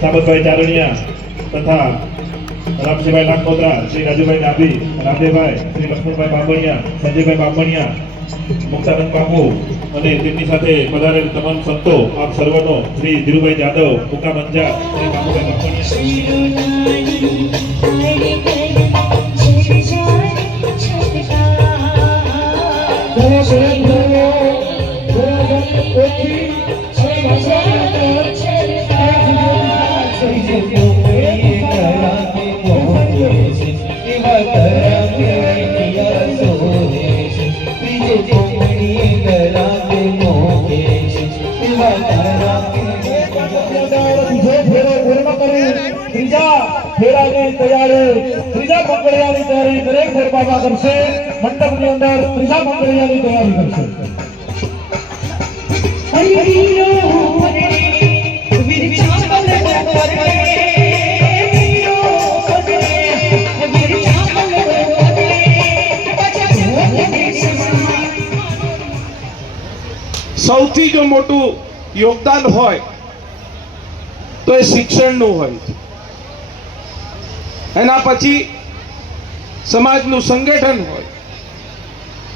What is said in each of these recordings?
સામતભાઈ ચારણિયા તથા રામજીભાઈ લાખોદરા શ્રી રાજુભાઈ ડાબી રાધેભાઈ, શ્રી લક્ષ્મણભાઈ બામણિયા, સંજયભાઈ બામણિયા, મુક્તાનંદ બાપુ અને તેમની સાથે પધારેલ તમામ સંતો, આપ સર્વનો, શ્રી ધીરુભાઈ જાદવ મુકા મંજા શ્રી બાબુભાઈ બામણિયા. ત્રીજા ફેરાની તૈયારી ત્રીજા મંગળિયાની તૈયારી દરેક ફેર બાબા કરશે મંડપની અંદર ત્રીજા મંગળિયાની તૈયારી કરશે સૌથી જો મોટું યોગદાન હોય તો એ શિક્ષણનું હોય. એના પછી સમાજનું સંગઠન હોય.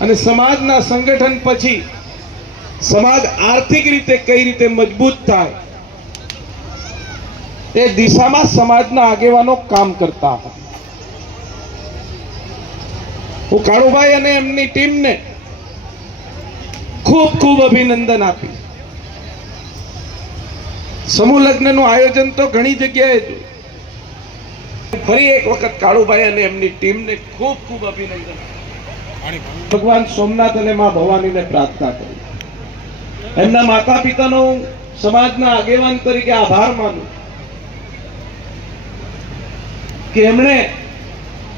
અને સમાજના સંગઠન પછી સમાજ આર્થિક રીતે કઈ રીતે મજબૂત થાય એ દિશામાં સમાજના આગેવાનો કામ કરતા હોય હું કાળુભાઈ અને એમની ટીમને ખૂબ ખૂબ અભિનંદન આપી સમૂહ લગ્નનું આયોજન તો ઘણી જગ્યાએ ફરી એક વખત કાળુભાઈ અને એમની ટીમને ખૂબ ખૂબ અભિનંદન. ભગવાન સોમનાથ અને માં ભવાનીને પ્રાર્થના કરી. એમના માતા પિતાનો સમાજના આગેવાન તરીકે આભાર માનું કે એમણે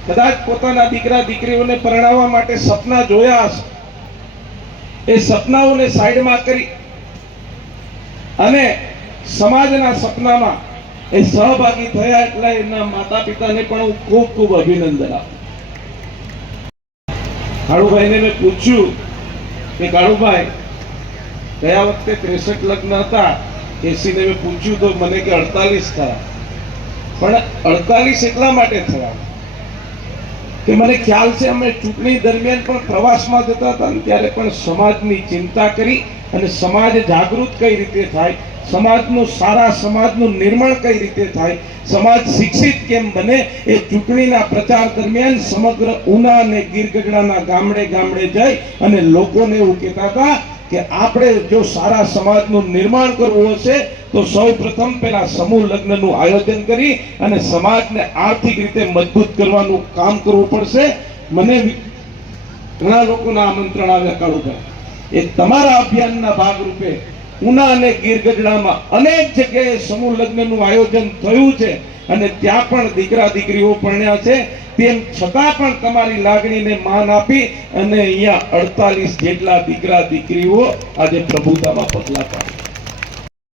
કદાચ પોતાના દીકરા, દીકરીઓને પરણાવવા માટે સપના જોયા હશે. એ સપનાઓને સાઈડમાં કરી અને સમાજના સપનામાં એ સહભાગી થયા એટલે એના માતા પિતાને પણ હું ખૂબ ખૂબ અભિનંદન આપું. કાળુભાઈને મેં પૂછ્યું કે કાળુભાઈ, ગયા વખતે ત્રેસઠ લગ્ન હતા, એસીને મેં પૂછ્યું તો મને કે અડતાલીસ થયા. પણ અડતાલીસ એટલા માટે થયા કે મને ખ્યાલ છે અમે ચૂંટણી દરમિયાન પણ પ્રવાસમાં જતા હતા ત્યારે પણ સમાજની ચિંતા કરી અને સમાજ જાગૃત કઈ રીતે થાય સમાજનું સારા સમાજનું નિર્માણ કઈ રીતે થાય? સમાજ શિક્ષિત કેમ બને? એ ચૂંટણીના પ્રચાર દરમિયાન સમગ્ર ઉના અને ગીરગઢડાના ગામડે ગામડે જઈ અને લોકોને એવું કહેતા હતા કે આપણે જો સારા સમાજનું નિર્માણ કરવું હશે, તો સૌ પ્રથમ પેલા સમૂહ લગ્નનું આયોજન કરી અને સમાજને આર્થિક રીતે મજબૂત કરવાનું કામ કરવું પડશે. મને ઘણા લોકોના આમંત્રણ આવ્યા, કાળુભાઈ. એ તમારા અભિયાનના ભાગરૂપે ઉના અને ગીરગઢડામાં અનેક જગ્યાએ સમૂહ લગ્નનું આયોજન થયું છે. અને ત્યાં પણ દીકરા દીકરીઓ પરણ્યા છે. તેમ છતાં પણ તમારી લાગણીને માન આપી અને અહીંયા અડતાલીસ જેટલા દીકરા દીકરીઓ આજે પ્રભુતામાં પગલા પાડે